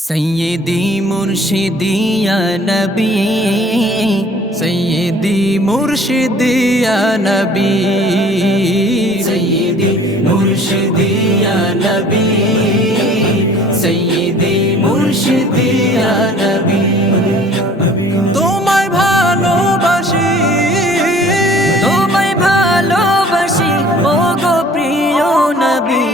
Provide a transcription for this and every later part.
সৈয়দি মুর্শিদিয়া নবী সৈয়দি মুর্শিদিয়া নবী সৈয়দি মুর্শিদিয়া নবী সৈয়দি মুর্শিদিয়া নবী তোমায় ভালোবাসি তোমায় ভালোবাসি ও গো প্রিয় নবী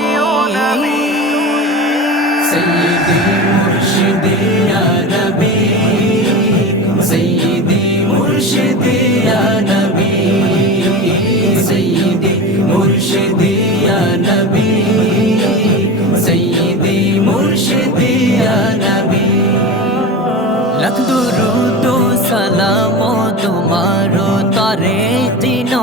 সৈয়দি মুর্শিদি নবী সৈয়দি মুর্শিদি নবী সৈয়দি মুর্শিদি নবী সৈয়দি মুর্শিদি নবী লাখ দুরুদ সালাম তোমারো তরে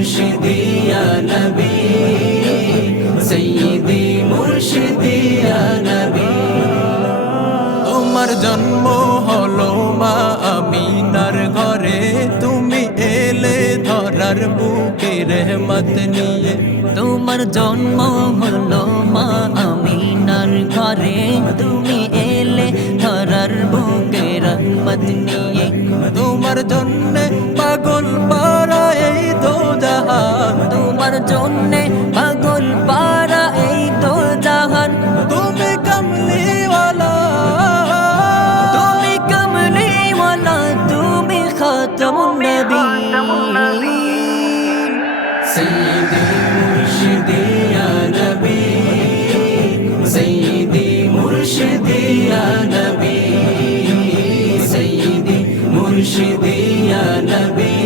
মুর্শিদি নবী। সৈয়দি মুর্শিদি নবী। তোমার জন্ম হলো মা আমিনার ঘরে। তুমি এলে ধরার বুকে রহমত নিয়ে। তোমার জন্ম হলো মা আমিনার ঘরে। তুমি এলে ধরার বুকে রহমত নিয়ে। তোমার জন্যে পাগল পারা এই তো জাহান তুমি কমলি তুমি কমলি তুমি খতমুন নবী سيدي مرشدي يا نبي سيدي مرشدي يا نبي سيدي مرشدي يا نبي